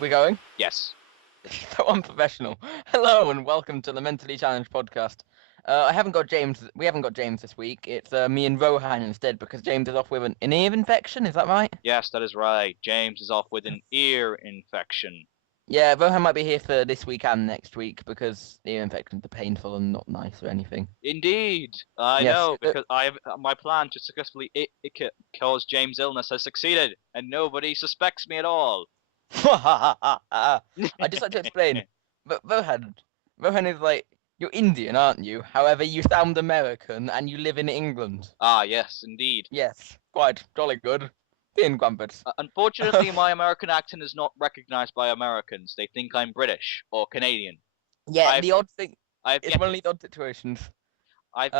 We're going? Yes. So unprofessional. Hello and welcome to the Mentally Challenged podcast. I haven't got James. We haven't got James this week. It's me and Rohan instead because James is off with an ear infection. Is that right? Yes, that is right. James is off with an ear infection. Yeah, Rohan might be here for this week and next week because ear infections are painful and not nice or anything. Indeed. I Yes. know, because my plan to successfully cause James' illness has succeeded, and nobody suspects me at all. I'd just like to explain. But Rohan is like, you're Indian, aren't you? However, you sound American and you live in England. Ah, yes, indeed. Yes, quite jolly good. Being grumpets. Unfortunately, my American accent is not recognized by Americans. They think I'm British or Canadian. Yeah, the odd thing. I've It's yet, one of these odd situations. I've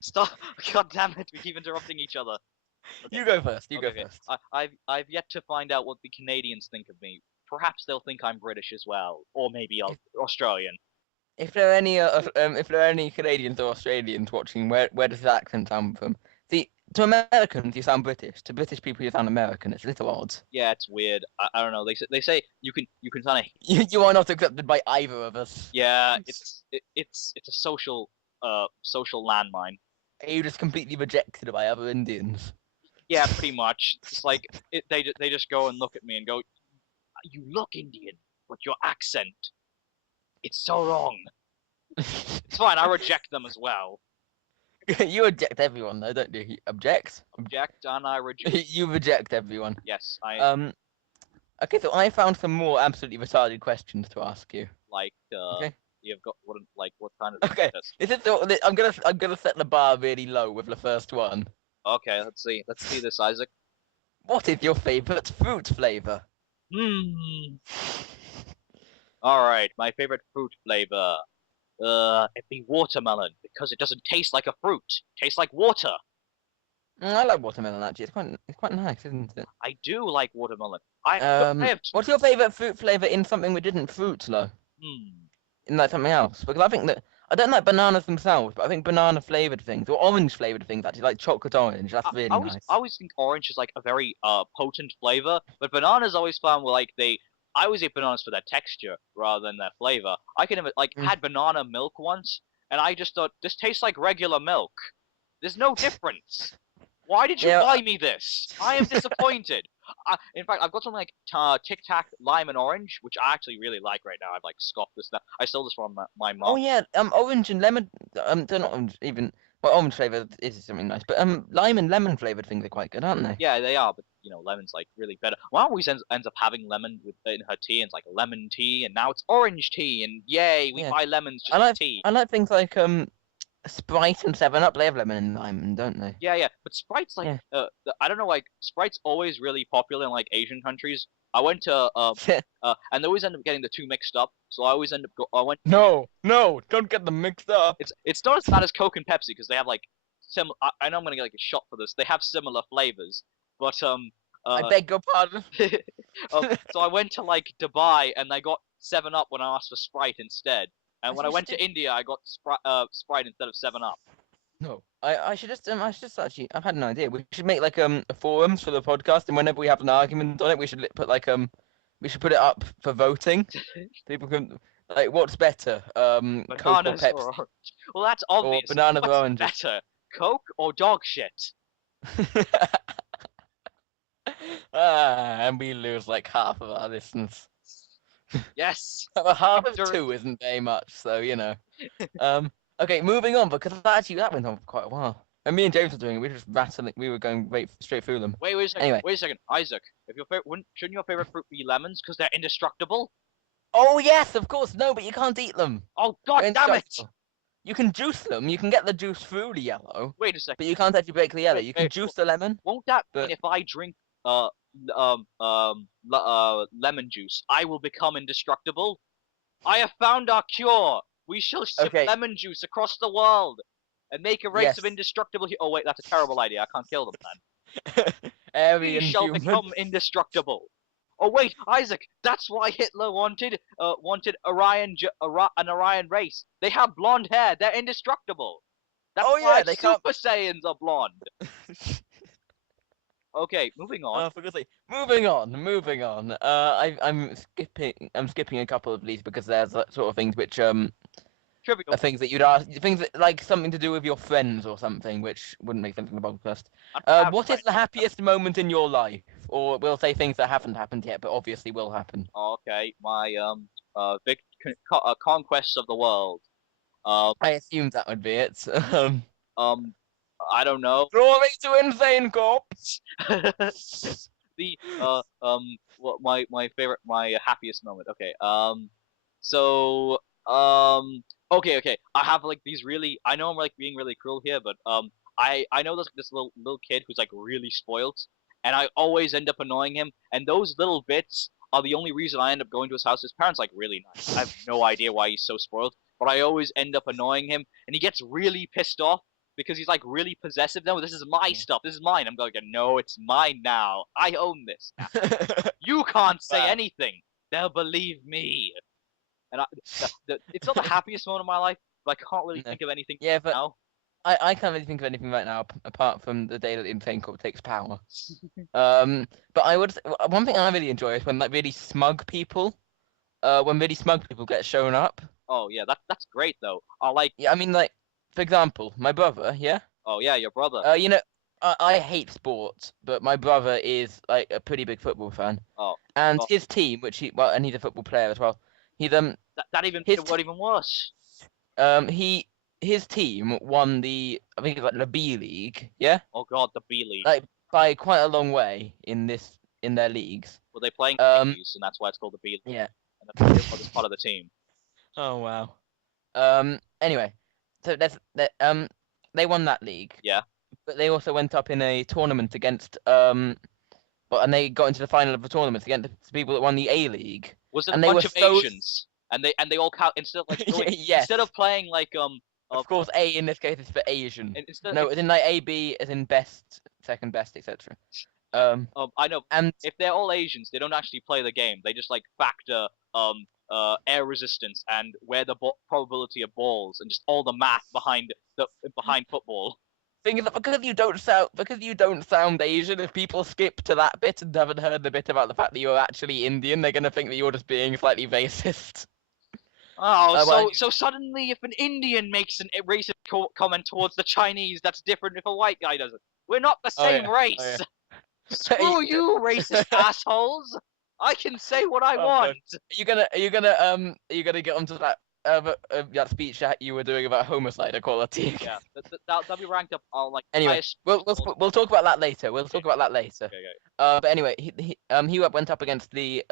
Stop! God damn it! We keep interrupting each other. Okay. You go first. You Okay, go first. I've yet to find out what the Canadians think of me. Perhaps they'll think I'm British as well, or maybe Australian. If there are any Canadians or Australians watching, where does the accent come from? See, to Americans you sound British. To British people you sound American. It's a little odd. Yeah, it's weird. I don't know. They say you can kind of. You are not accepted by either of us. Yeah, it's a social landmine. Are you just completely rejected by other Indians? Yeah, pretty much. It's like they just go and look at me and go, "You look Indian, but your accent, it's so wrong." It's fine. I reject them as well. You reject everyone, though, don't you? Object? Object, and I reject. You reject everyone. Yes, Okay, so I found some more absolutely retarded questions to ask you. Like, okay. You've got what kind of? Okay. I'm gonna set the bar really low with the first one. Okay, let's see this, Isaac. What is your favorite fruit flavor? All right, my favorite fruit flavor. It'd be watermelon because it doesn't taste like a fruit. It tastes like water. I like watermelon actually. It's quite nice, isn't it? I do like watermelon. What's your favorite fruit flavor in something we didn't fruit though? In like something else? Because I think that I don't like bananas themselves, but I think banana flavored things or orange flavored things actually, like chocolate orange. That's really nice. I always think orange is like a very potent flavor, but bananas always found were like I always eat bananas for their texture rather than their flavor. I can have had banana milk once, and I just thought this tastes like regular milk. There's no difference. Why did you buy me this? I am disappointed. In fact, I've got something like Tic Tac Lime and Orange, which I actually really like right now. I've scoffed this. I stole this from my mom. Oh yeah, orange and lemon. They're not even. Well, orange flavor is something nice, but lime and lemon flavored things are quite good, aren't they? Yeah, they are, but lemon's really better. Mom always ends up having lemon in her tea, and it's like lemon tea, and now it's orange tea, and yay, we buy lemons just for tea. I like things like Sprite and 7-Up. They have lemon and lime, don't they? Yeah, but Sprite's I don't know, Sprite's always really popular in Asian countries. I went to and they always end up getting the two mixed up. So I always end up No, don't get them mixed up. It's not as bad as Coke and Pepsi because they have similar. I know I'm gonna get a shot for this. They have similar flavors, but I beg your pardon. So I went to Dubai and I got 7-Up when I asked for Sprite instead. And when I went to India, I got Sprite instead of 7-Up. No, I should just actually, I've had an idea. We should make forums for the podcast, and whenever we have an argument on it, we should put we should put it up for voting. People can what's better, Bananas Coke or Pepsi? Or orange. Well, that's obvious. Or bananas What's or oranges? Better, Coke or dog shit? And we lose half of our listeners. Yes. Half of 2 isn't very much, so Okay, moving on because actually that went on for quite a while. And me and James were doing it. We were just rattling. We were going straight through them. Wait a second. Anyway. Wait a second, Isaac. Shouldn't your favorite fruit be lemons because they're indestructible? Oh yes, of course. No, but you can't eat them. Oh God damn it! You can juice them. You can get the juice through the yellow. Wait a second. But you can't actually break the yellow. You can juice the lemon. Won't that mean if I drink lemon juice, I will become indestructible? I have found our cure. We shall ship lemon juice across the world and make a race of indestructible. Oh wait, that's a terrible idea. I can't kill them then. We shall become indestructible. Oh wait, Isaac, that's why Hitler wanted an Aryan race. They have blonde hair. They're indestructible. That's why Super Saiyans are blonde. Okay, moving on. For goodness sake. Moving on. I'm skipping a couple of these because there's sort of things which Trivial. things that you'd ask, things that like something to do with your friends or something, which wouldn't make sense in the podcast. I don't have What is friends. the happiest moment in your life? Or we'll say things that haven't happened yet, but obviously will happen. Okay, my conquest of the world. Um, I assumed that would be it. um, I don't know. Glory to Insane Corpse! The what my favorite, my happiest moment. Okay. So okay. I have like these really. I know I'm like being really cruel here, but I know this little kid who's like really spoiled, and I always end up annoying him. And those little bits are the only reason I end up going to his house. His parents like really nice. I have no idea why he's so spoiled, but I always end up annoying him, and he gets really pissed off because he's like really possessive. No, this is my stuff. This is mine. I'm going, no, it's mine now. I own this now. You can't say Wow. anything. They'll believe me. And it's not the happiest moment of my life, but I can't really No. think of anything Yeah, but now. I can't really think of anything right now apart from the day that the Insane Corp takes power. But I would one thing I really enjoy is when like really smug people, when really smug people get shown up. Oh yeah, that's great though. I like. Yeah, I mean like, for example, my brother. Yeah. Oh yeah, your brother. You know, I hate sports, but my brother is like a pretty big football fan, Oh, and oh his team, and he's a football player as well. He's that even his made the word even worse. he his team won I think it's like the B League, yeah, Oh god, the B League. like by quite a long way in their leagues. Were they playing Um, A's, and that's why it's called the B League, yeah. and that's part of the team. Oh wow. Anyway, so they won that league. Yeah. But they also went up in a tournament against and they got into the final of the tournament against the people that won the A League. Was it And a they were bunch of so Asians? And they all count instead of like going, yes. instead of playing like Of course, A in this case is for Asian. instead No, it's in like A, B, as in best, second best, etc. I know And if they're all Asians, they don't actually play the game. They just like factor air resistance and where the probability of balls and just all the math behind football. thing is that because you don't sound Asian, if people skip to that bit and haven't heard the bit about the fact that you're actually Indian, they're gonna think that you're just being slightly racist. Oh, so suddenly if an Indian makes a racist comment towards the Chinese, that's different if a white guy does it. We're not the same race. Oh, yeah. Screw you, racist assholes! I can say what I want. Are you gonna get onto that speech that you were doing about homicide equality? Yeah, that'll be ranked up on like. Anyway, highest... we'll talk about that later. We'll talk about that later. Okay. But anyway, he went up against the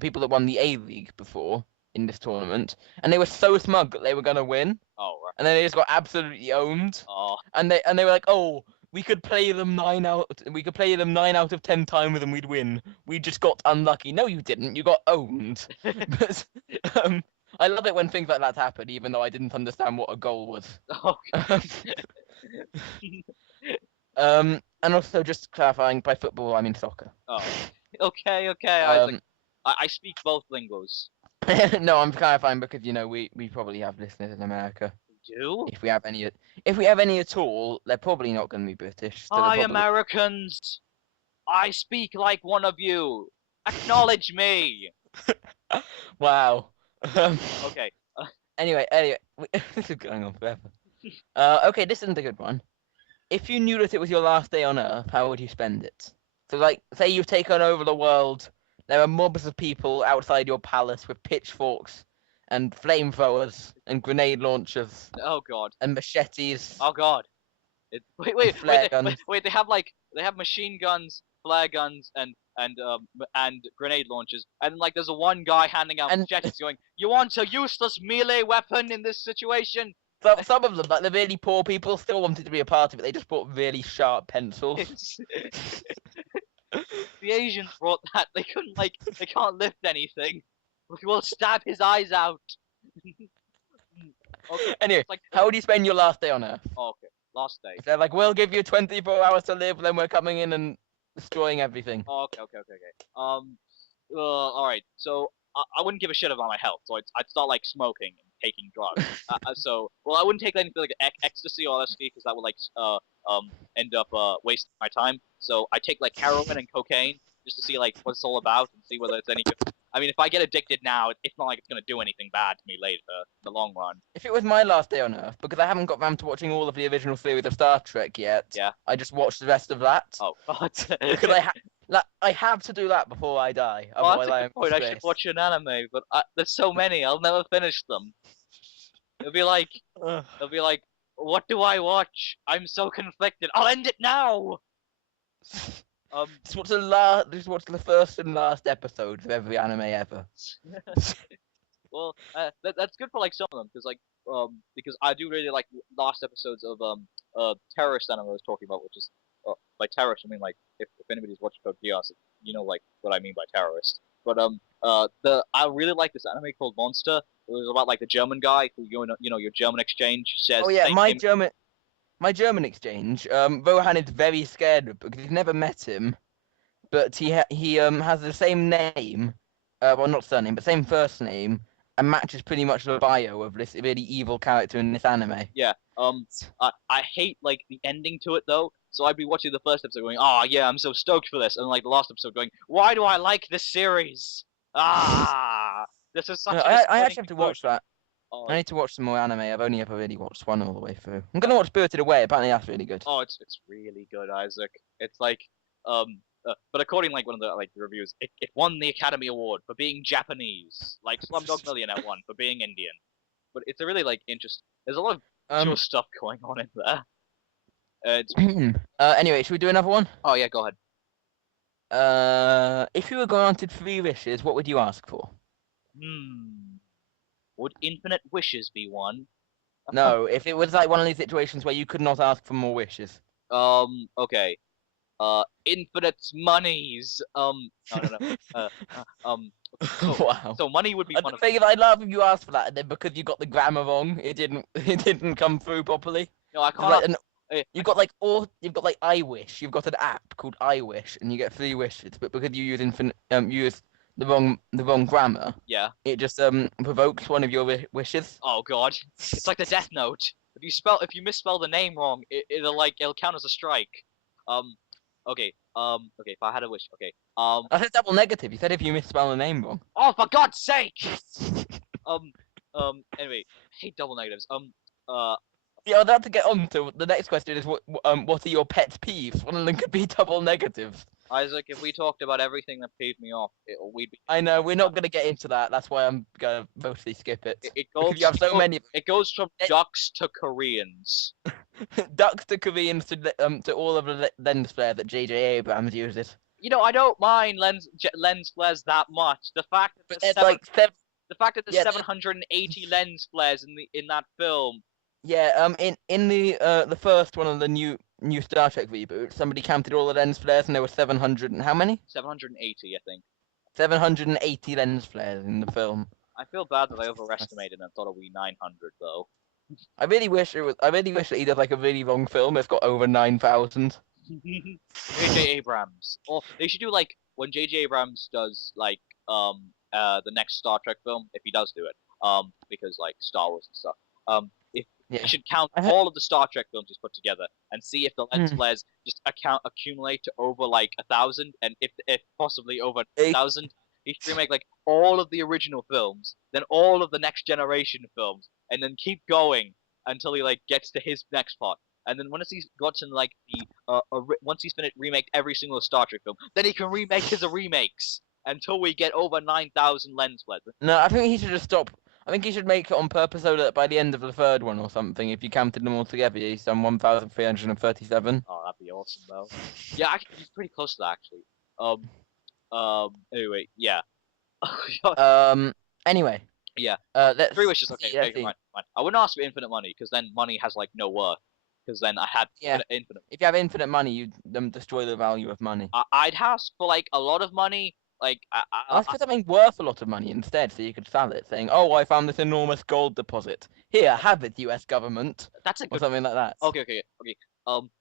people that won the A League before in this tournament, and they were so smug that they were gonna win. Oh right. And then they just got absolutely owned. Oh. And they were like, oh, we could play them 9 out of 10 times and we'd win. We just got unlucky. No, you didn't. You got owned. But I love it when things like that happen, even though I didn't understand what a goal was. Oh. And also just clarifying, by football I mean soccer. Oh. Okay, Isaac. I speak both lingos. No, I'm clarifying because we probably have listeners in America. We do? If we have any at all, they're probably not going to be British. So Hi, Americans! I speak like one of you. Acknowledge me. Wow. Okay. Anyway, this is going on forever. Okay, this isn't a good one. If you knew that it was your last day on Earth, how would you spend it? So, like, say you've taken over the world. There are mobs of people outside your palace with pitchforks and flamethrowers and grenade launchers. Oh god. And machetes. Oh god. Wait. They have machine guns, flare guns, and grenade launchers, and like there's one guy handing out machetes, going, "You want a useless melee weapon in this situation?" Some of them, like the really poor people, still wanted to be a part of it. They just bought really sharp pencils. The Asians brought that. They can't lift anything. We'll stab his eyes out. Okay. Anyway, how would you spend your last day on Earth? Oh, okay, last day. If they're like, we'll give you 24 hours to live, then we're coming in and destroying everything. Oh, okay. All right. So I wouldn't give a shit about my health. So I'd start like smoking taking drugs. Well, I wouldn't take anything like ecstasy or LSD because that would like end up wasting my time. So I take like heroin and cocaine just to see like what it's all about and see whether it's any good. I mean, if I get addicted now, it's not like it's gonna do anything bad to me later in the long run. If it was my last day on Earth, because I haven't got round to watching all of the original series of Star Trek yet, Yeah. I just watched the rest of that. Oh God. Because I have to do that before I die. Oh, Otherwise, that's a I good am point. I should space. watch an anime, but there's so many. I'll never finish them. It'll be like, what do I watch? I'm so conflicted. I'll end it now. Just watch the first and last episodes of every anime ever. Well, that's good for like some of them because I do really like last episodes of terrorist anime I was talking about, which is by terrorist I mean like if anybody's watched Code Geass, you know like what I mean by terrorist. But I really like this anime called Monster. It was about like the German guy who your German exchange says. Oh yeah, my German exchange. Rohan is very scared of because he's never met him, but he has the same name, well not surname, but same first name, and matches pretty much the bio of this really evil character in this anime. Yeah. I hate like the ending to it though. So I'd be watching the first episode going, "Oh yeah, I'm so stoked for this," and like the last episode going, "Why do I like this series? This is such a I actually have to watch that. Oh, I need to watch some more anime. I've only ever really watched one all the way through. I'm gonna watch Spirited Away. Apparently that's really good. oh, it's really good, Isaac. It's like but according like one of the like reviews, it won the Academy Award for being Japanese, like Slumdog Millionaire won for being Indian. But it's a really like interesting. There's a lot of cool stuff going on in there. Anyway, should we do another one? Oh yeah, go ahead. If you were granted 3 wishes, what would you ask for? Would infinite wishes be one? No, if it was like one of these situations where you could not ask for more wishes. Okay. Infinite monies. No. Wow. So money would be one The of. thing is, I'd love if you asked for that, and then because you got the grammar wrong, it didn't come through properly. No, I can't. You've got like I Wish. You've got an app called I Wish, and you get 3 wishes. But because you use the wrong grammar, Yeah. it just provokes one of your wishes. Oh God, it's like the Death Note. If you misspell the name wrong, it'll count as a strike. Okay. If I had a wish, okay. I said double negative. You said if you misspell the name wrong. Oh, for God's sake! Anyway, I hate double negatives. Yeah, I'd have to get on to the next question is what are your pet peeves? One of them could be double negatives. Isaac, if we talked about everything that peeved me off, we'd be. I know, we're not going to get into that. That's why I'm going to mostly skip it. It goes, you have so many. It goes from ducks to Koreans. Ducks to Koreans to all of the lens flare that J.J. Abrams uses. You know, I don't mind lens flares that much. The fact that there's 780 lens flares in that film. Yeah, in the first one of the new Star Trek reboot, somebody counted all the lens flares and there were 700 and how many? 780, I think. 780 lens flares in the film. I feel bad that I overestimated and thought it would be 900 though. I really wish that he does like a really wrong film. It's got over 9,000. J.J. Abrams. Or they should do like when J.J. Abrams does like the next Star Trek film, if he does do it, because like Star Wars and stuff. He should count all of the Star Trek films he's put together and see if the lens flares just accumulate to over like 1,000, and if possibly over 1,000, he should remake like all of the original films, then all of the next generation films, and then keep going until he like gets to his next part. And then once he's gotten like once he's finished remake every single Star Trek film, then he can remake his remakes until we get over 9,000 lens flares. No, I think he should just stop. I think he should make it on purpose so that by the end of the 3rd one or something, if you counted them all together, he's done 1,337. Oh, that'd be awesome though. Yeah, actually, he's pretty close to that actually. Anyway, yeah. Anyway. Yeah. 3 wishes. Okay, fine. I wouldn't ask for infinite money because then money has like no worth. Because then I had infinite. If you have infinite money, you destroy the value of money. I'd ask for like a lot of money. Like ask for something worth a lot of money instead, so you could sell it, saying, "Oh, I found this enormous gold deposit. Here, have it, U.S. government." That's a good... or something like that. Okay.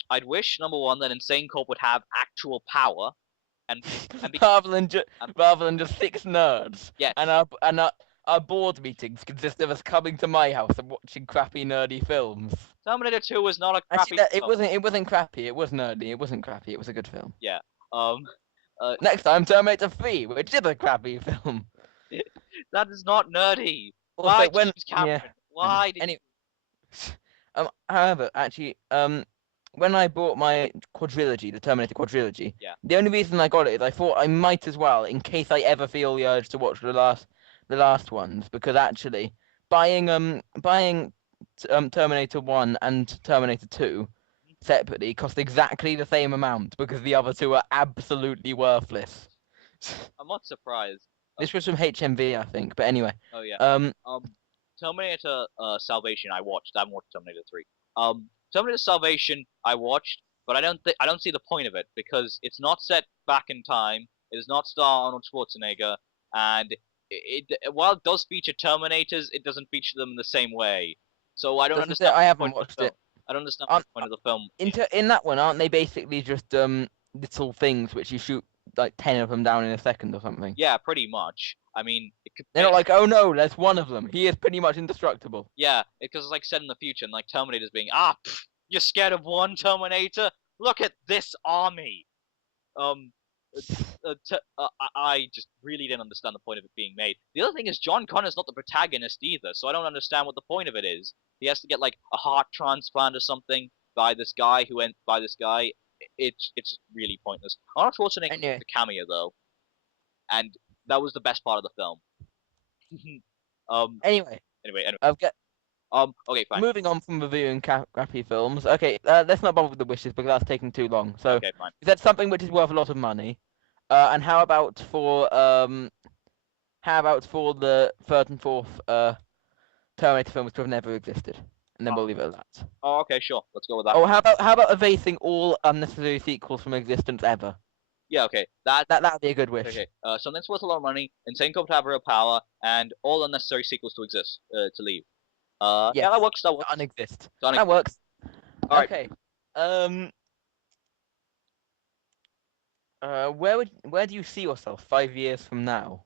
I'd wish number 1 that Insane Corp would have actual power, and rather than just 6 nerds. Yeah. And our board meetings consist of us coming to my house and watching crappy nerdy films. Terminator 2 was not a Actually, crappy it film. wasn't. It wasn't crappy. It was nerdy. It wasn't crappy. It was a good film. Yeah. Next time, Terminator 3, which is a crappy film. That is not nerdy. Also, Why when James Cameron? yeah. Why did Anyway, however, actually, when I bought my quadrilogy, the Terminator quadrilogy, Yeah. the only reason I got it is I thought I might as well, in case I ever feel the urge to watch the last ones, because actually, buying Terminator 1 and Terminator 2 separately cost exactly the same amount because the other two are absolutely worthless. I'm not surprised. This was from HMV, I think, but anyway. Oh yeah. Um, Terminator Salvation I watched. I haven't watched Terminator 3. Terminator Salvation I watched, but I don't see the point of it because it's not set back in time. It does not star Arnold Schwarzenegger, and while it does feature Terminators, it doesn't feature them in the same way. So I don't doesn't it? understand I the haven't point of the watched film. it. I don't understand Um, the point of the film. in that one, aren't they basically just little things which you shoot like 10 of them down in a second or something? Yeah, pretty much. I mean, They're not like, oh no, there's one of them. He is pretty much indestructible. yeah, because it's like set in the future, and like Terminators being you're scared of one Terminator? Look at this army. Um, I just really didn't understand the point of it being made. The other thing is John Connor's not the protagonist either, so I don't understand what the point of it is. He has to get like a heart transplant or something by this guy who went by this guy. It's really pointless. Arnold Schwarzenegger Anyway. the cameo though, and that was the best part of the film. Anyway. Okay, fine. Moving on from reviewing crappy films. Okay, let's not bother with the wishes because that's taking too long. So, Okay, fine. is that something which is worth a lot of money? And how about for the third and fourth Terminator films to have never existed? And then we'll leave it at that. Oh, okay, sure. Let's go with that. Oh, how about evasing all unnecessary sequels from existence ever? Yeah, okay. That'd be a good wish. Okay. Something that's worth a lot of money, insane cop to have real power, and all unnecessary sequels to exist, to leave. Yeah, that works. That works. Unexist. Sonic. That works. All right. Okay. Where do you see yourself 5 years from now?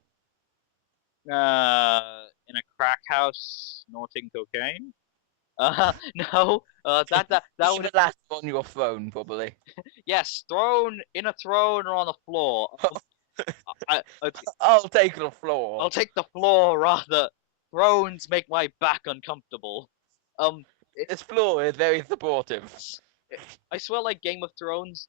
In a crack house, snorting cocaine. No. That Even would last on your phone, probably. yes, thrown in a throne or on the floor. I'll take the floor. I'll take the floor rather. Thrones make my back uncomfortable. This floor is very supportive. I swear, like Game of Thrones,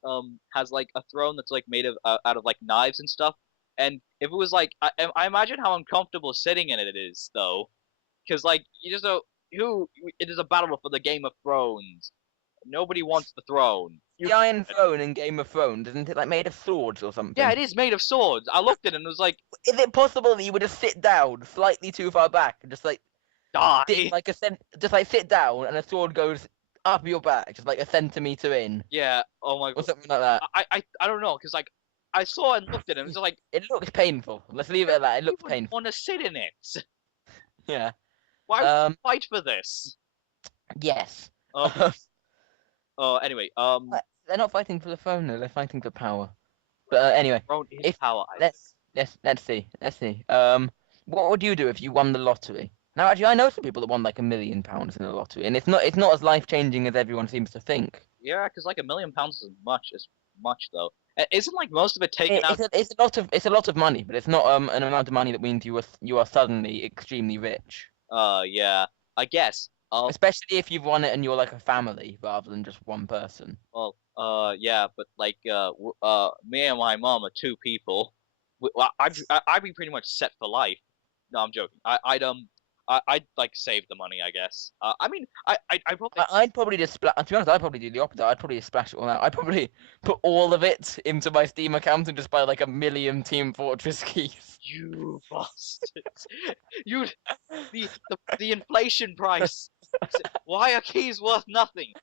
has like a throne that's like made of out of like knives and stuff. And if it was like, I imagine how uncomfortable sitting in it is, though, because like you just know it is a battle for the Game of Thrones. Nobody wants the throne. The Iron Throne in Game of Thrones, isn't it like made of swords or something? Yeah, it is made of swords. I looked at it and it was like, is it possible that you would just sit down slightly too far back and just like die? Just like sit down and a sword goes up your back, just like a centimeter in? Yeah. Oh my Or god. something like that. I don't know, because like I saw it and looked at it and it was like, it looks painful. Let's leave it at that. It looks painful. Want to sit in it? Yeah. Why would you fight for this? Yes. Anyway, they're not fighting for the throne though. They're fighting for power. But anyway, if power, let's see. What would you do if you won the lottery? Now, actually, I know some people that won like £1 million in the lottery, and it's not as life changing as everyone seems to think. Yeah, because like £1 million is much though. Isn't like most of it taken out? It's a lot of money, but it's not an amount of money that means you are suddenly extremely rich. Yeah, I guess. Especially if you've won it and you're like a family rather than just one person. Well, yeah, but like, me and my mom are two people. I'd be pretty much set for life. No, I'm joking. I'd like save the money, I guess. I mean, I'd probably just to be honest, I'd probably do the opposite. I'd probably just splash it all out. I'd probably put all of it into my Steam account and just buy like 1 million Team Fortress keys. You bastards! The inflation price. Why are keys worth nothing?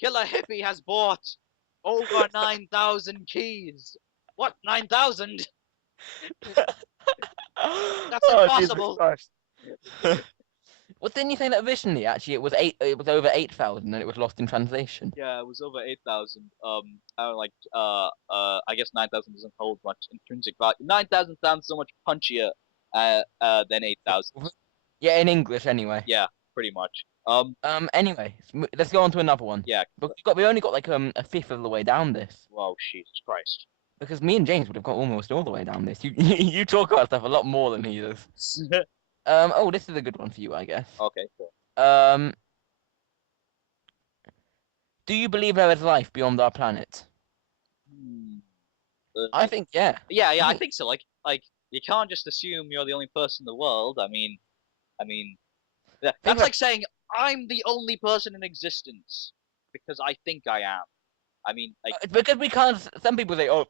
Killer Hippie has bought over 9,000 keys. What, 9,000? That's impossible. Well, didn't you say that originally? Actually, it was over 8,000, and it was lost in translation. Yeah, it was over 8,000. I guess 9,000 doesn't hold much intrinsic value. 9,000 sounds so much punchier. Then 8,000. Yeah, in English anyway. Yeah, pretty much. Anyway, let's go on to another one. Yeah. But we only got like a fifth of the way down this Whoa, Jesus Christ. because me and James would have got almost all the way down this. You talk about stuff a lot more than he does. Oh, this is a good one for you, I guess. Okay, cool. Do you believe there is life beyond our planet? Hmm. I think yeah. Yeah, I think so. Like you can't just assume you're the only person in the world. I mean, that's like saying I'm the only person in existence because I think I am. I mean, like because we can't. Some people say, oh,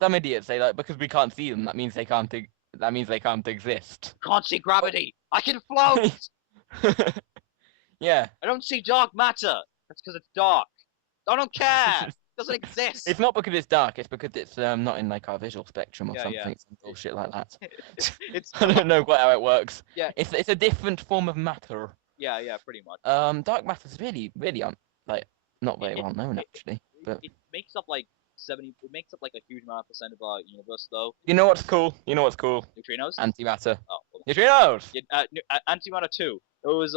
some idiots say like because we can't see them, that means they can't. That means they can't exist. can't see gravity. I can float. Yeah. I don't see dark matter. That's because it's dark. I don't care. It doesn't exist. It's not because it's dark. It's because it's not in like our visual spectrum or something. Yeah. Some bullshit like that. It's I don't know quite how it works. Yeah. It's a different form of matter. Yeah, pretty much. Dark matter is really like not very well known actually. But it makes up like 70. It makes up like a huge amount of % of our universe, though. you know what's cool? You know what's cool? Neutrinos. Antimatter. Oh. Well, Neutrinos. yeah, antimatter 2. It was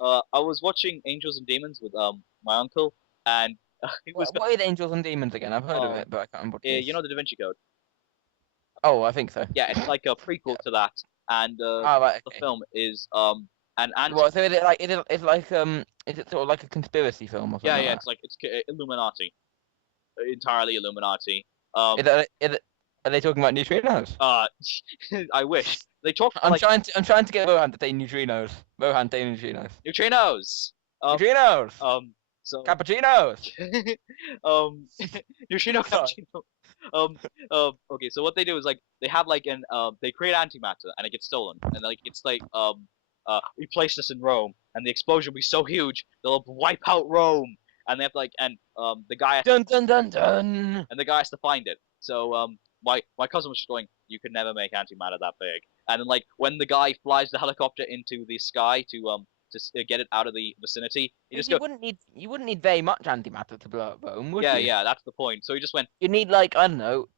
I was watching Angels and Demons with my uncle, and it was. What are the Angels and Demons again? I've heard of it, but I can't remember what it is. You know the Da Vinci Code. Oh, I think so. Yeah, it's like a prequel to that, and right, the okay. film is an Well, so is it like is it sort of like a conspiracy film or something? Yeah, like it's like it's Illuminati, entirely Illuminati. Are they talking about neutrinos? I wish they talk. I'm trying to get Rohan to say neutrinos. Rohan, say neutrinos. Neutrinos. Neutrinos. So Cappuccinos. neutrino cappuccino. Okay, so what they do is like they have like they create antimatter and it gets stolen, and like it's like we place this in Rome, and the explosion will be so huge they'll wipe out Rome, and they have to like the guy dun dun dun dun, and the guy has to find it. So my cousin was just going, you could never make antimatter that big, and then like when the guy flies the helicopter into the sky to get it out of the vicinity, you wouldn't need very much antimatter to blow up Rome, would you? Yeah, that's the point. So he just went. You need like I don't know.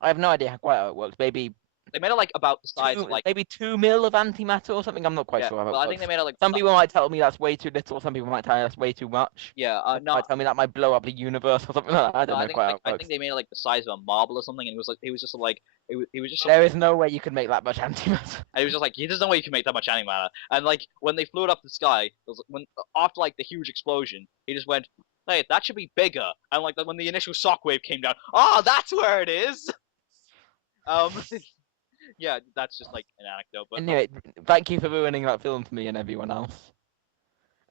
I have no idea quite how it works. Maybe they made it like about the size of like maybe 2 mil of antimatter or something. I'm not quite sure how it works. I think they made it like some people might tell me that's way too little. Some people might tell me that's way too much. Yeah, no. Might tell me that might blow up the universe or something like that. I don't know quite how it works. I think they made it like the size of a marble or something, and he was just like he was just. There is no way you could make that much antimatter. And he was just like, there's no way you can make that much antimatter. And like when they flew it up the sky, after like the huge explosion, he just went, hey, that should be bigger. And like when the initial shockwave came down, that's where it is. Yeah, that's just like an anecdote. But anyway, thank you for ruining that film for me and everyone else.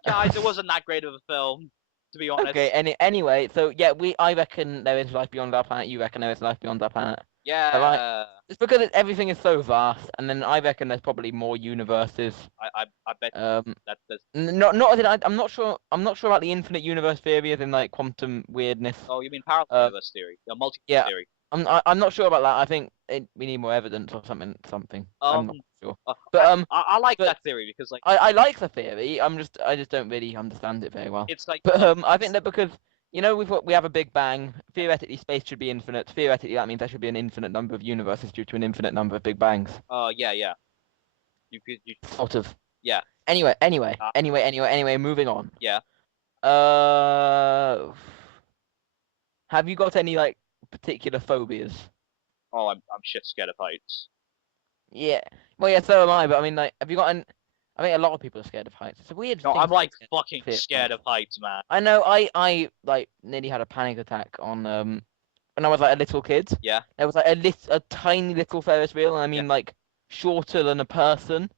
Guys, it wasn't that great of a film, to be honest. Okay. Anyway, so yeah, I reckon there is life beyond our planet. You reckon there is life beyond our planet. Yeah. Right? It's because everything is so vast, and then I reckon there's probably more universes. I bet that there's. I'm not sure. I'm not sure about the infinite universe theory, as in like quantum weirdness. Oh, you mean parallel universe theory? Multiverse theory. I'm not sure about that. I think we need more evidence or something. I'm not sure. But I like that theory because like I like the theory. I just don't really understand it very well. It's like I think that because we have a Big Bang. Theoretically, space should be infinite. Theoretically, that means there should be an infinite number of universes due to an infinite number of Big Bangs. Yeah. You sort of. Yeah. Anyway, moving on. Yeah. Have you got any like particular phobias? Oh, I'm shit scared of heights. Yeah. Well, yeah, so am I. But I mean, like, have you got an? I think a lot of people are scared of heights. It's a weird. No, I'm like fucking scared of heights, man. I know. I like nearly had a panic attack on when I was like a little kid. Yeah. There was like a tiny little Ferris wheel, and I mean like shorter than a person.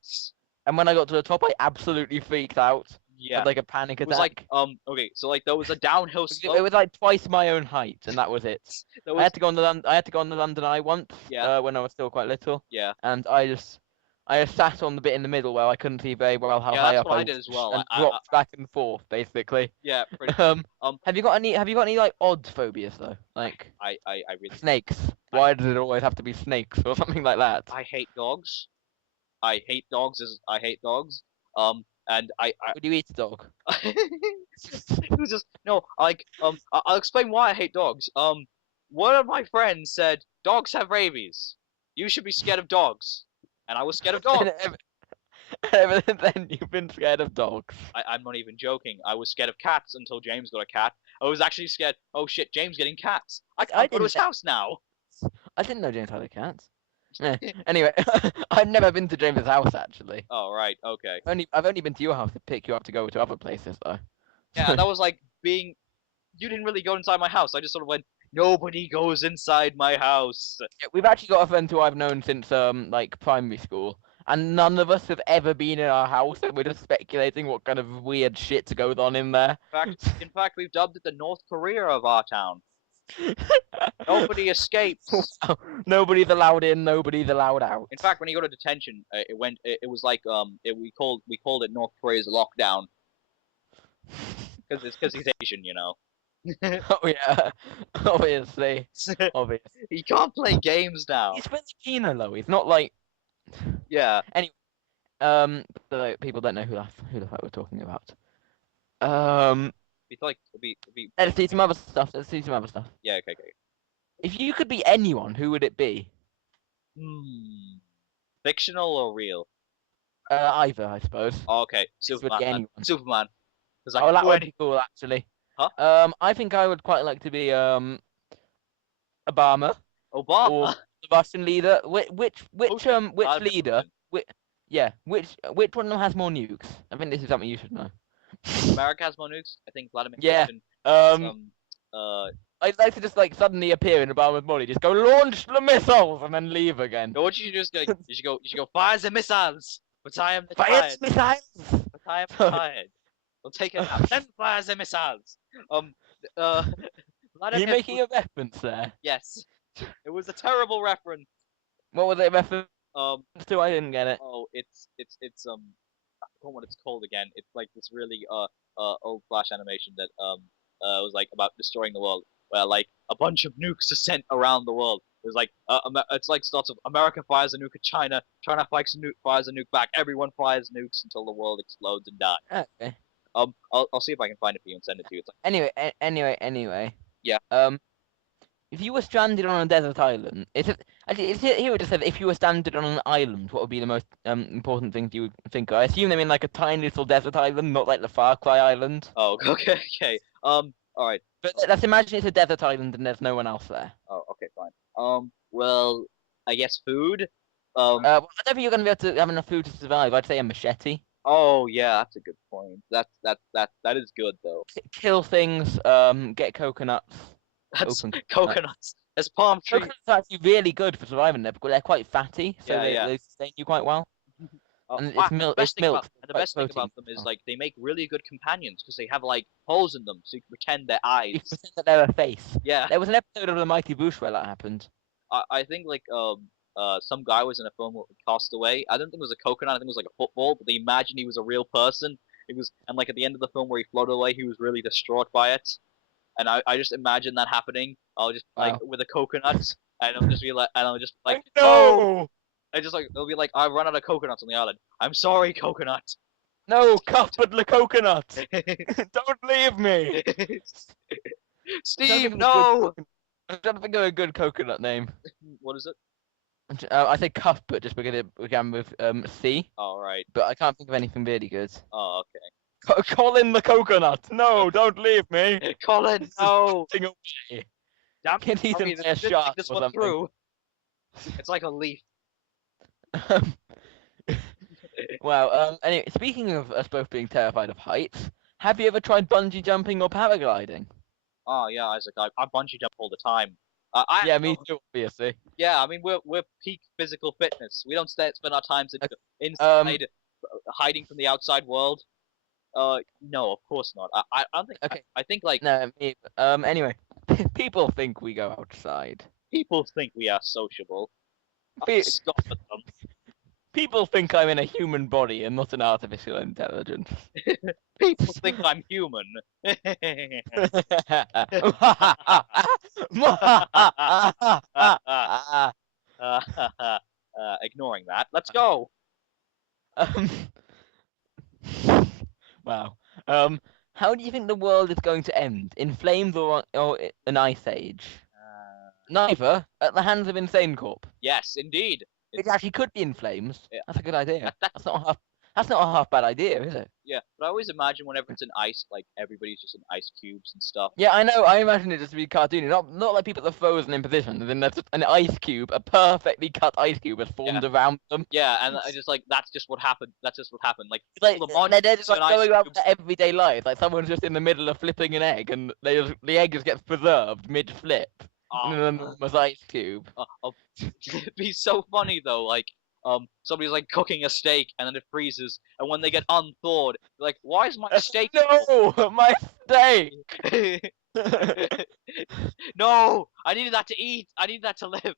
And when I got to the top, I absolutely freaked out. Yeah. Had, like a panic attack. It was like okay, so like there was a downhill slope. It was like twice my own height, and that was it. I had to go on the London Eye once. Yeah. When I was still quite little. Yeah. And I just sat on the bit in the middle where I couldn't see very well how high up I did as well. And dropped back and forth, basically. Yeah. Pretty. Have you got any like odd phobias though? Like I really. Snakes. Why does it always have to be snakes or something like that? I hate dogs. I hate dogs. And Would you eat a dog? It was just no. Like I'll explain why I hate dogs. One of my friends said dogs have rabies. You should be scared of dogs. and I was scared of dogs. Ever since then, you've been scared of dogs. I'm not even joking. I was scared of cats until James got a cat. I was actually scared. Oh shit, James getting cats. I can't go to his house now. I didn't know James had a cat. Anyway, I've never been to James's house actually. Oh right, okay. I've only been to your house to pick you up to go to other places though. Yeah, that was like being. You didn't really go inside my house. I just sort of went. Nobody goes inside my house. We've actually got a friend who I've known since like primary school, and none of us have ever been in our house, and we're just speculating what kind of weird shit goes on in there. In fact, we've dubbed it the North Korea of our town. Nobody escapes. Wow. Nobody's allowed in. Nobody's allowed out. In fact, when you go to detention, it was like we called it North Korea's lockdown because he's Asian, you know. Oh yeah, obviously. He can't play games now. He's Filipino though. He's not like. Yeah. Anyway, people don't know who the fuck we're talking about. It's like Let's see some other stuff. Yeah. Okay. If you could be anyone, who would it be? Fictional or real? Either, I suppose. Oh, okay, Superman. Superman. Oh, that would be cool, actually. Huh? I think I would quite like to be Obama. Obama. Or the Russian leader. Which leader? Which one of them has more nukes? I think this is something you should know. America has more nukes. I think Vladimir Putin. I'd like to just like suddenly appear in Obama's body, just go launch the missiles and then leave again. No, what you just go? You should go fire the missiles. But I am fire the missiles. But I am tired. We'll take it out. Then fire the missiles. Are you making a reference there? Yes. It was a terrible reference. What was it reference to? I didn't get it. Oh, it's I forgot what it's called again. It's like this really old Flash animation that was like about destroying the world, where like a bunch of nukes are sent around the world. It was like it's like starts of America fires a nuke at China, China fires a nuke back, everyone fires nukes until the world explodes and dies. Okay. I'll see if I can find it for you and send it to you. It's like... Anyway. Yeah. If you were stranded on a desert island, here it just says if you were stranded on an island, what would be the most important things you would think of? I assume they mean like a tiny little desert island, not like the Far Cry island. Oh, okay. All right. But let's imagine it's a desert island and there's no one else there. Oh, okay, fine. Well, I guess food. I don't think you're gonna be able to have enough food to survive. I'd say a machete. Oh yeah, that's a good point. That is good though. Kill things. Get coconuts. That's coconuts. There's palm trees. Coconuts are actually really good for surviving there because they're quite fatty, so they sustain you quite well. And it's milk. The best thing about them is like they make really good companions because they have like holes in them, so you can pretend they're eyes. You can pretend that they're a face. Yeah. There was an episode of The Mighty Boosh where that happened. I think like some guy was in a film with Castaway. I don't think it was a coconut. I think it was like a football. But they imagined he was a real person. And like at the end of the film where he floated away, he was really distraught by it. And I just imagine that happening. I'll just like with a coconut, and I'll just be like, no. I just like it'll be like I run out of coconuts on the island. I'm sorry, coconut. No, Cuthbert the coconut. Don't leave me. Steve, no. I'm trying to think of a good coconut name. What is it? I say Cuthbert just because it began with C. Oh, right. But I can't think of anything really good. Oh, okay. Colin the coconut. No, don't leave me. Colin, no. Damn, get eaten by a shark this or one something. Through. It's like a leaf. Well, anyway, speaking of us both being terrified of heights, have you ever tried bungee jumping or paragliding? Oh yeah, Isaac, I bungee jump all the time. Yeah, me too, obviously. Yeah, I mean we're peak physical fitness. We don't spend our time inside hiding from the outside world. No, of course not. I don't think. Okay. I think like. No, me. Anyway, people think we go outside. People think we are sociable. Stop at them. People think I'm in a human body and not an artificial intelligence. People think I'm human. Ignoring that, let's go. Wow. How do you think the world is going to end? In flames or an ice age? Neither. At the hands of Insane Corp. Yes, indeed. It actually could be in flames. Yeah. That's a good idea. That, That's not a half bad idea, is it? yeah, but I always imagine whenever it's in ice, like everybody's just in ice cubes and stuff. Yeah, I know. I imagine it just to be cartoony, not like people are frozen in position. And then there's just an ice cube, a perfectly cut ice cube, has formed around them. Yeah, and I just like that's just what happened. That's just what happened. Like It's like all the monsters they're just like and ice going around cubes. their everyday life. Like someone's just in the middle of flipping an egg, and the egg just gets preserved mid-flip in an enormous ice cube. It'd be so funny though. Like somebody's like cooking a steak and then it freezes, and when they get unthawed, they're like, why is my steak? No, my steak. No, I needed that to eat. I needed that to live.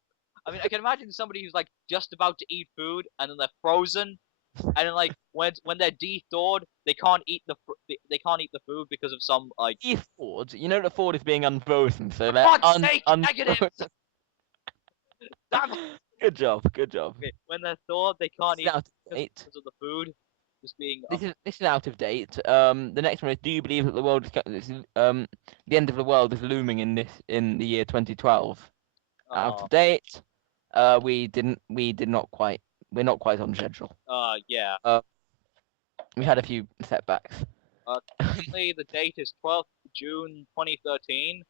I mean, I can imagine somebody who's like just about to eat food and then they're frozen, and then like when they're de-thawed, they can't eat they can't eat the food because of some like. Thawed. You know the thawed is being unfrozen, so For they're God's sake, negative. Damn it. Good job, good job. Okay, when they're thawed, they can't This is eat out of date. because of the food just being. This is out of date. The next one is: do you believe that the world is the end of the world is looming in the year 2012? Out of date. We did not quite. We're not quite on schedule. Yeah. We had a few setbacks. Currently the date is 12th June 2013.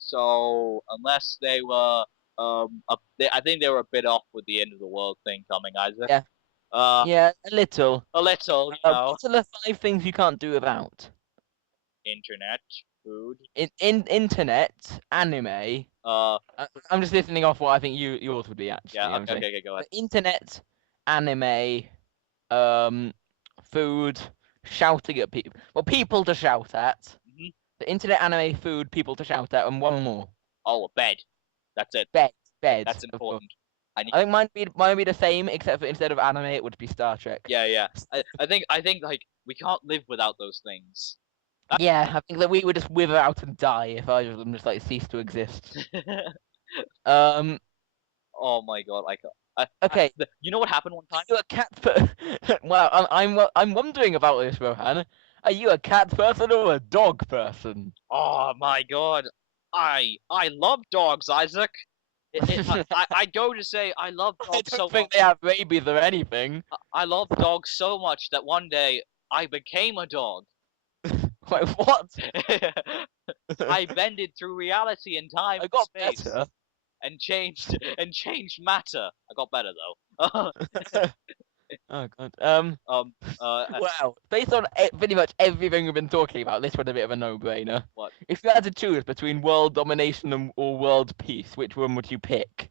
So unless they were I think they were a bit off with the end of the world thing coming, Isaac. Yeah. Yeah, a little. A little, you know. What are the 5 things you can't do without? Internet, food. In internet, anime. I'm just listening off what I think yours would be actually. Yeah. Okay, go ahead. Internet, anime, food, shouting at people. Well, people to shout at. Mhm. The internet, anime, food, people to shout at, and one more. Oh, a bed. That's it. Bed. That's important. I think mine would be the same, except for instead of anime, it would be Star Trek. Yeah. I think like we can't live without those things. Yeah, I think that we would just wither out and die if either of them just like ceased to exist. Oh my god, Okay. You know what happened one time? Are you a cat Wow, I'm wondering about this, Rohan. Are you a cat person or a dog person? Oh my god, I love dogs, Isaac. I go to say I love I dogs so don't think much. they have rabies or anything. I love dogs so much that one day I became a dog. Wait, what? I bended through reality and time I and got space better. and changed matter. I got better though. Oh god. Wow. Based on pretty much everything we've been talking about, this was a bit of a no-brainer. What? If you had to choose between world domination or world peace, which one would you pick?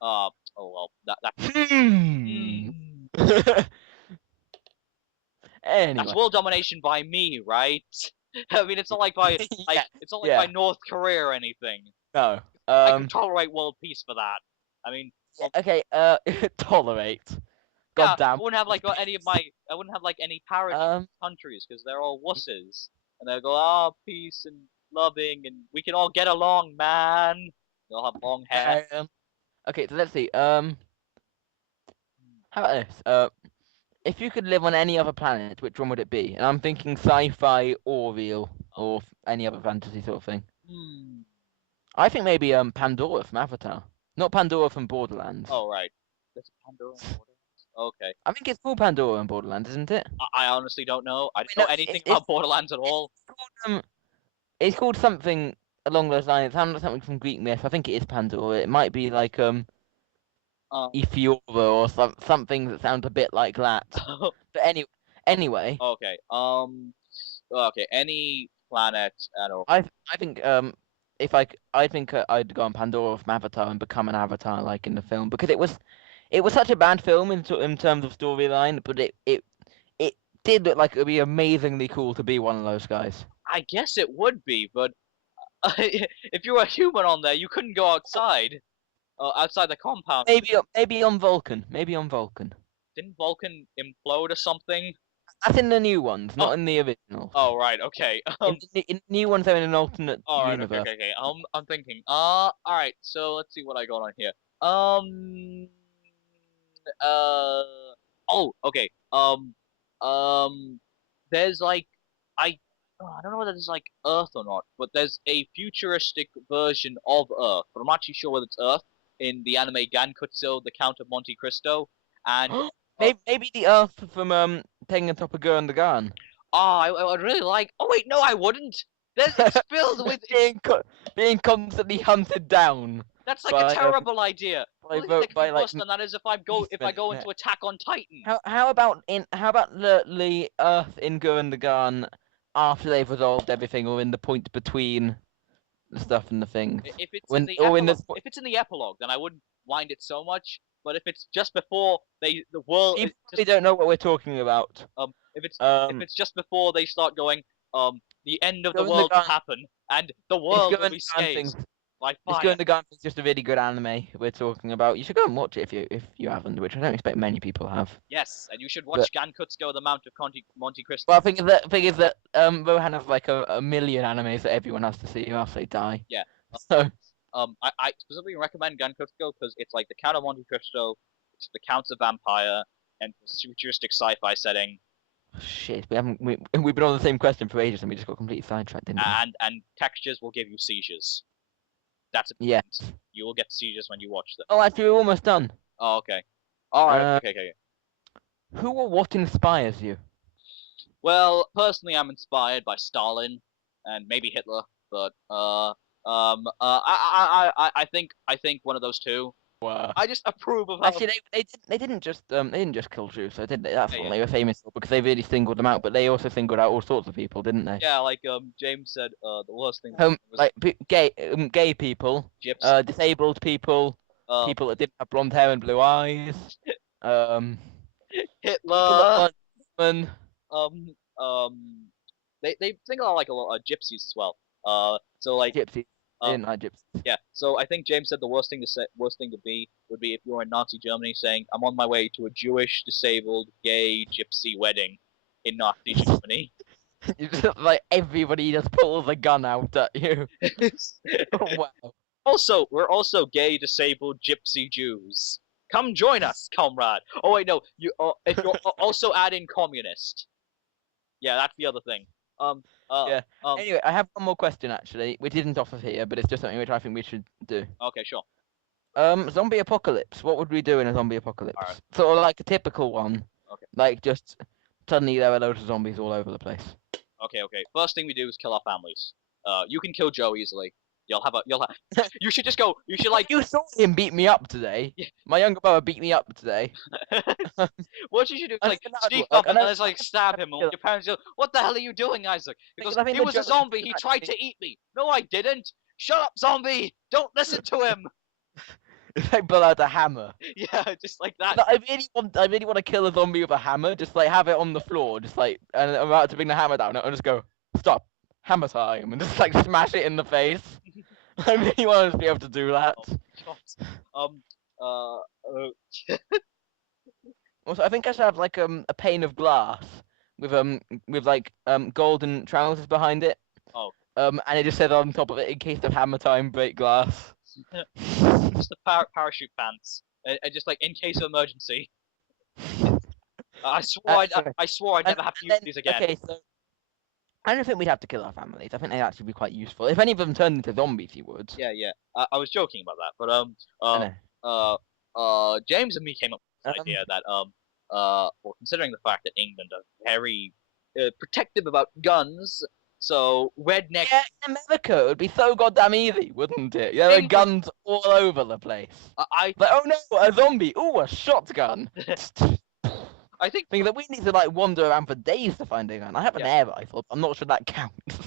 Oh well, that. Anyway. That's world domination by me, right? I mean, it's not like by Yeah, it's not like by North Korea or anything. No. I can tolerate world peace for that. I mean, okay. Tolerate. yeah, God damn. I wouldn't have like I wouldn't have like any parody countries because they're all wusses, and they'll go, peace and loving, and we can all get along, man. They'll have long hair. Okay, so let's see. How about this? If you could live on any other planet, which one would it be? And I'm thinking sci-fi or real, or any other fantasy sort of thing. I think maybe Pandora from Avatar, not Pandora from Borderlands. Oh right, there's a Pandora in Borderlands. Okay. I think it's called Pandora in Borderlands, isn't it? I honestly don't know. I don't know anything about Borderlands at all. It's called something along those lines. It sounds like something from Greek myth. I think it is Pandora. It might be like Ethiopia or something that sounds a bit like that. But anyway. Okay. Okay. Any planet at all. I think if I think I'd go on Pandora from Avatar and become an avatar like in the film, because it was such a bad film in terms of storyline, but it did look like it would be amazingly cool to be one of those guys. I guess it would be, but if you were a human on there, you couldn't go outside. Outside the compound. Maybe on Vulcan. Maybe on Vulcan. Didn't Vulcan implode or something? That's in the new ones, not in the original. Oh right, okay. In new ones, they're in an alternate universe. Okay. I'm thinking. All right. So let's see what I got on here. Oh, okay. There's like I don't know whether it's like Earth or not, but there's a futuristic version of Earth, but I'm not actually sure whether it's Earth. in the anime Gankutsu, the Count of Monte Cristo, and Maybe the Earth from Tengen Toppa Gurren Lagann. I would really like. Oh wait, no, I wouldn't. It's filled with. Being constantly hunted down. That's like a by terrible idea. by Believe it could be like worse than that is if I go into Attack on Titan. How about the Earth in Gurren Lagann after they've resolved everything, or in the point between the stuff and the things? If it's When in the or in epilogue, this, if it's in the epilogue, then I wouldn't mind it so much. But if it's just before the world, people probably don't know what we're talking about. if it's just before they start going, the end of the Gurren world will Lagann- happen and the world will Gurren be Lagann scathed by It's fire. Gurren Lagann is just a really good anime we're talking about. You should go and watch it if you haven't, which I don't expect many people have. Yes, and you should watch Gankutsugo, the Mount of Monte Cristo. Well, thing is that Rohan has like a million animes that everyone has to see after they die. Yeah. So I specifically recommend Gankutsugo because it's like the Count of Monte Cristo, it's the Count's a vampire, and futuristic sci-fi setting. shit, we've been on the same question for ages and we just got completely sidetracked, didn't we? And textures will give you seizures. That's a point. Yes. You will get seizures when you watch them. Oh, actually, we're almost done. Oh, okay. Alright, okay. Who or what inspires you? Well, personally, I'm inspired by Stalin and maybe Hitler, but I think one of those two. Wow. I just approve of how. Actually, they didn't just kill Jews, so did they? That's Yeah, what yeah. they were famous for, because they really singled them out. But they also singled out all sorts of people, didn't they? Yeah, like James said, the worst thing was Like gay people, gypsy. disabled people, people that didn't have blonde hair and blue eyes, Hitler. women. They single out like a lot of gypsies as well. So like Gypsies. They didn't like gypsies. yeah. So I think James said the worst thing to be would be if you were in Nazi Germany saying, "I'm on my way to a Jewish, disabled, gay gypsy wedding in Nazi Germany." You just, like everybody just pulls a gun out at you. Oh, wow. Also, we're also gay, disabled, gypsy Jews. Come join us, comrade. Oh wait, no. If you also add in communist. Yeah, that's the other thing. Yeah. Anyway, I have one more question actually, which isn't off of here, but it's just something which I think we should do. Okay, sure. Zombie apocalypse. What would we do in a zombie apocalypse? Alright. Sort of like a typical one. Okay. Like just suddenly there are loads of zombies all over the place. Okay. First thing we do is kill our families. You can kill Joe easily. You should just go. You should like. You saw him beat me up today. Yeah. My younger brother beat me up today. What you should do is I like think that would sneak work. up and I know- just like stab him. And your parents go, "What the hell are you doing, Isaac?" He goes, Because I think "He the was a joke- zombie. He tried to eat me." No, I didn't. Shut up, zombie! Don't listen to him. It's like pull out a hammer. Yeah, just like that. But I really want to kill a zombie with a hammer. Just like have it on the floor, just like, and I'm about to bring the hammer down, and just go, stop, hammer time, and just like smash it in the face. I really want to be able to do that. Oh, God. Also, I think I should have like a pane of glass with like golden trousers behind it. Oh. And it just said on top of it, in case of hammer time, break glass. Just the parachute pants, and just like in case of emergency. I swore I'd never have to use these again. Okay, so I don't think we'd have to kill our families. I think they'd actually be quite useful. If any of them turned into zombies, you would. Yeah. I was joking about that, but James and me came up with the idea that well, considering the fact that England are very protective about guns, so redneck. Yeah, in America, it would be so goddamn easy, wouldn't it? There are guns all over the place. I Like, oh no, a zombie! Ooh, a shotgun! I think That we need to like wander around for days to find a gun. I have an air rifle. I'm not sure that counts.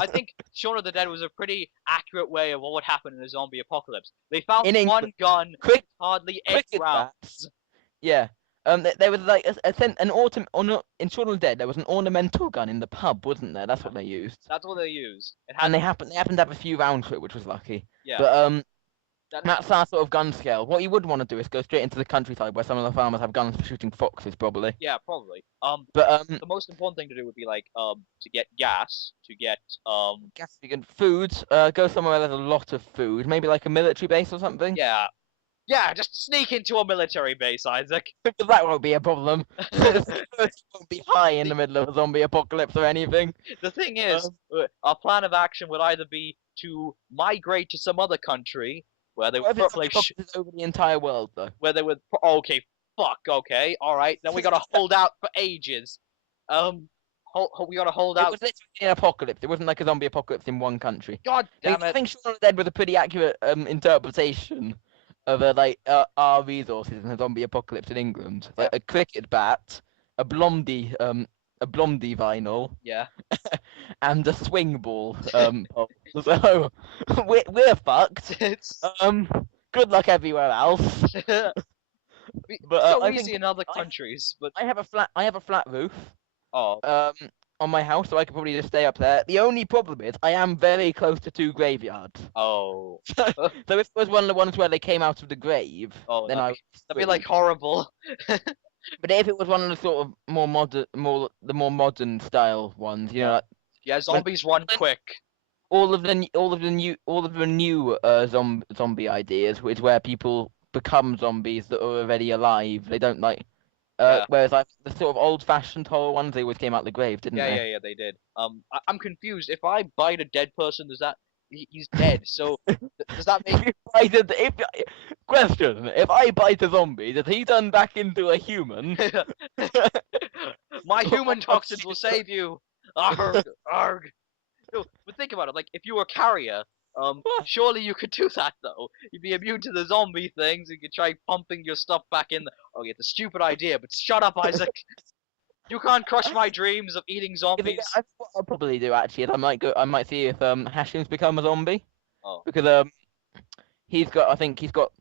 I think Shaun of the Dead was a pretty accurate way of what would happen in a zombie apocalypse. They found In one gun, Quick, hardly 8 cricket rounds. bats. Yeah. There was like in Shaun of the Dead. There was an ornamental gun in the pub, wasn't there? That's what they used. That's what they use. And they happened to have a few rounds to it, which was lucky. Yeah. But that's our sort of gun scale. What you would want to do is go straight into the countryside where some of the farmers have guns for shooting foxes, probably. Yeah, probably. But the most important thing to do would be like to get gas, to get gas, vegan food. Go somewhere where there's a lot of food. Maybe like a military base or something. Yeah, just sneak into a military base, Isaac. That won't be a problem. It won't be high in the middle of a zombie apocalypse or anything. The thing is, our plan of action would either be to migrate to some other country, where they What would if like it's over the entire world though? where they would. Okay, fuck. Okay, all right. Then we gotta hold out for ages. We gotta hold It out. was literally an apocalypse. It wasn't like a zombie apocalypse in one country. God I damn it. think Shaun of the Dead was a pretty accurate interpretation of our resources in a zombie apocalypse in England. Like a cricket bat, a blondie vinyl, Yeah. and a swing ball. Pole. So we're fucked. It's Good luck everywhere else. But so I easy think in other countries, but I have a flat roof. oh, On my house, so I could probably just stay up there. The only problem is I am very close to 2 graveyards. oh, So if it was one of the ones where they came out of the grave, oh, then I that'd be like horrible. But if it was one of the sort of more modern style ones, you know, like Yeah, zombies run quick. all of the new zombie ideas, which where people become zombies that are already alive. They don't like. Yeah. Whereas like the sort of old-fashioned horror ones, they always came out the grave, didn't they? Yeah, they did. I'm confused. If I bite a dead person, does that he's dead? So does that make Question: if I bite a zombie, does he turn back into a human? my human toxins will save you? Arg, arg. No, but think about it. Like if you were a carrier, surely you could do that though. You'd be immune to the zombie things. You could try pumping your stuff back in. Okay, it's a stupid idea, but shut up, Isaac. You can't crush my dreams of eating zombies. What I'll probably do actually is I might see if Hashim's become a zombie. Oh. Because I think he's got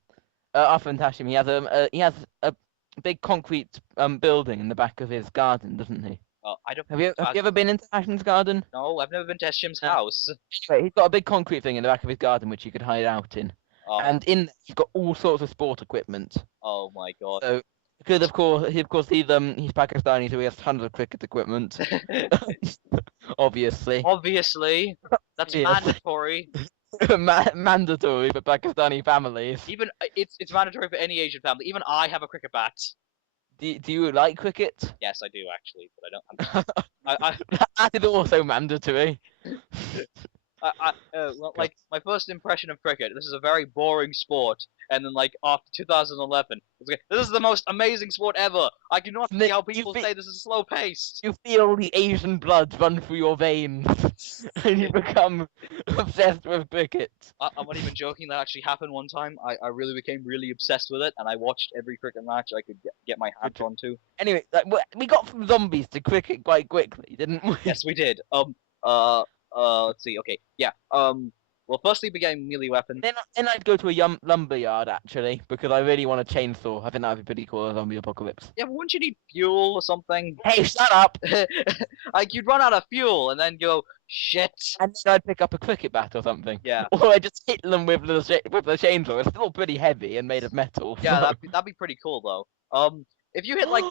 Arthur and Hashim. He has a big concrete building in the back of his garden, doesn't he? I don't. Have you ever been into Hashim's garden? No, I've never been to Hashim's house. Right, he's got a big concrete thing in the back of his garden which you could hide out in. Oh. And in there, he's got all sorts of sport equipment. Oh my god. So because of course he's Pakistani, so he has tons of cricket equipment. Obviously. Obviously, that's mandatory. Mandatory for Pakistani families. Even it's mandatory for any Asian family. Even I have a cricket bat. Do you like cricket? Yes, I do actually, but I don't. That is also mandatory. Like my first impression of cricket. This is a very boring sport, and then like after 2011, it's like, this is the most amazing sport ever. I cannot see how people say this is slow paced. You feel the Asian blood run through your veins, and you become obsessed with cricket. I'm not even joking. That actually happened one time. I really became really obsessed with it, and I watched every cricket match I could get my hands onto. Anyway, like, we got from zombies to cricket quite quickly, didn't we? Yes, we did. Let's see. Okay, yeah. Well, firstly, we getting melee weapons. Then I'd go to a lumber yard actually, because I really want a chainsaw. I think that'd be pretty cool. A zombie apocalypse. Yeah, but wouldn't you need fuel or something? Hey, shut up! Like you'd run out of fuel and then go shit. And then I'd pick up a cricket bat or something. Yeah. Or I just hit them with the chainsaw. It's still pretty heavy and made of metal. Yeah, so. that'd be pretty cool though. If you hit like.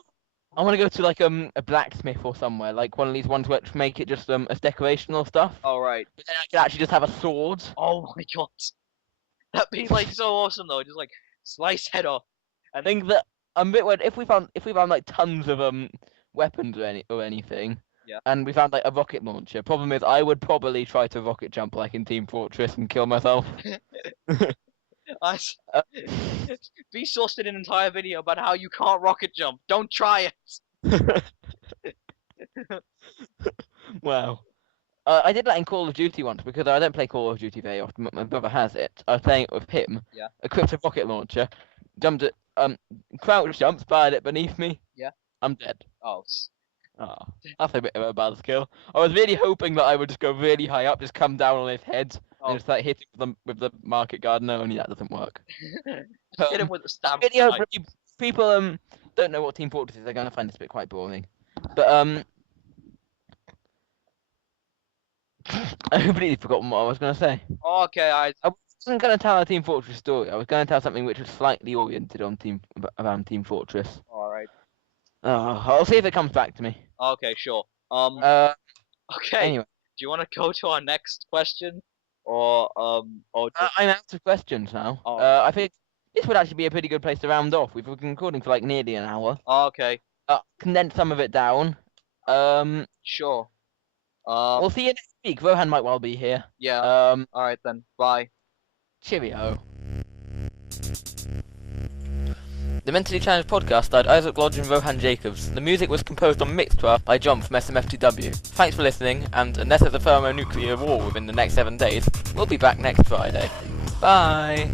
I want to go to like a blacksmith or somewhere, like one of these ones which make it just as decorational stuff. Oh right. But then I could actually just have a sword. Oh my god. That'd be like so awesome though. Just like slice head off. I think that I'm a bit worried if we found like tons of weapons or anything. Yeah. And we found like a rocket launcher. Problem is, I would probably try to rocket jump like in Team Fortress and kill myself. Be sourced in an entire video about how you can't rocket jump. Don't try it. Wow. I did that in Call of Duty once because I don't play Call of Duty very often. But my brother has it. I was playing it with him. Yeah. Equipped a rocket launcher, jumped it, crouch jumped, fired it beneath me. Yeah. I'm dead. Oh. Oh, that's a bit of a buzzkill. I was really hoping that I would just go really high up, just come down on his head, and just like hit him with the market gardener. Only that doesn't work. Hit him with a stab. Really hope people don't know what Team Fortress is. They're gonna find this bit quite boring. But I completely forgotten what I was gonna say. Okay, I wasn't gonna tell a Team Fortress story. I was gonna tell something which was slightly oriented on around Team Fortress. All right. I'll see if it comes back to me. Okay, sure. Okay. Anyway, do you want to go to our next question, or just... I'm out of questions now. Oh. I think this would actually be a pretty good place to round off. We've been recording for like nearly an hour. Okay. Condense some of it down. Sure. We'll see you next week. Rohan might well be here. Yeah. All right then. Bye. Cheerio. The Mentally Challenged podcast starred Isaac Lodge and Rohan Jacobs. The music was composed on Mixcraft by John from SMFTW. Thanks for listening, and unless there's a thermonuclear war within the next 7 days, we'll be back next Friday. Bye!